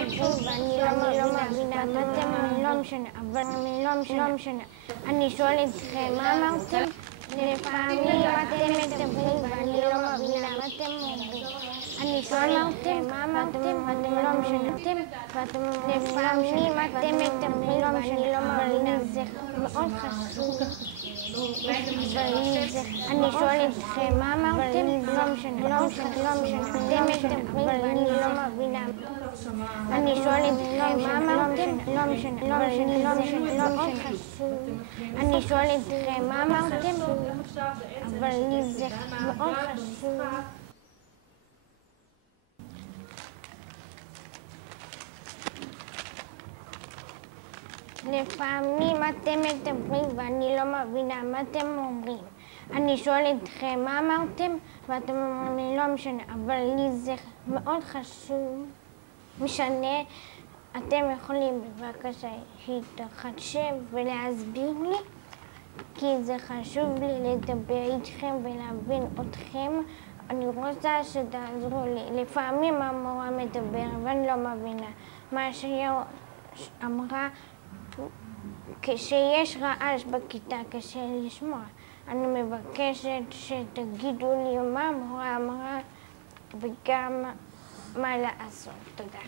מדברים ואני לא מבינה מה אתם אומרים, לא משנה, אבל לא משנה. אני שואלת אתכם, מה אמרתם? לפעמים אתם מדברים ואני לא מבינה מה אתם אומרים. אני שואלת אתכם, מה אמרתם? אתם לא משנה. לפעמים אתם מדברים ואני לא מבינה, זה מאוד חשוב. אני שואלת אתכם, מה אמרתם? לא משנה. אתם מדברים ואני לא מבינה. אני שואלת אתכם, מה אמרתם? לא משנה. מאוד חשוב. אני שואלת אתכם, מה אמרתם? אבל לי זה מאוד חשוב. לפעמים אתם מדברים ואני לא מבינה מה אתם אומרים. אני שואלת אתכם, מה אמרתם? ואתם אומרים לי, לא משנה, אבל לי זה מאוד חשוב. משנה, אתם יכולים בבקשה להתחשב ולהסביר לי, כי זה חשוב לי לדבר איתכם ולהבין אתכם. אני רוצה שתעזרו לי. לפעמים המורה מדבר ואני לא מבינה מה שהיא אמרה. כשיש רעש בכיתה קשה לשמוע. אני מבקשת שתגידו לי מה המורה אמרה וגם מה לעשות. תודה.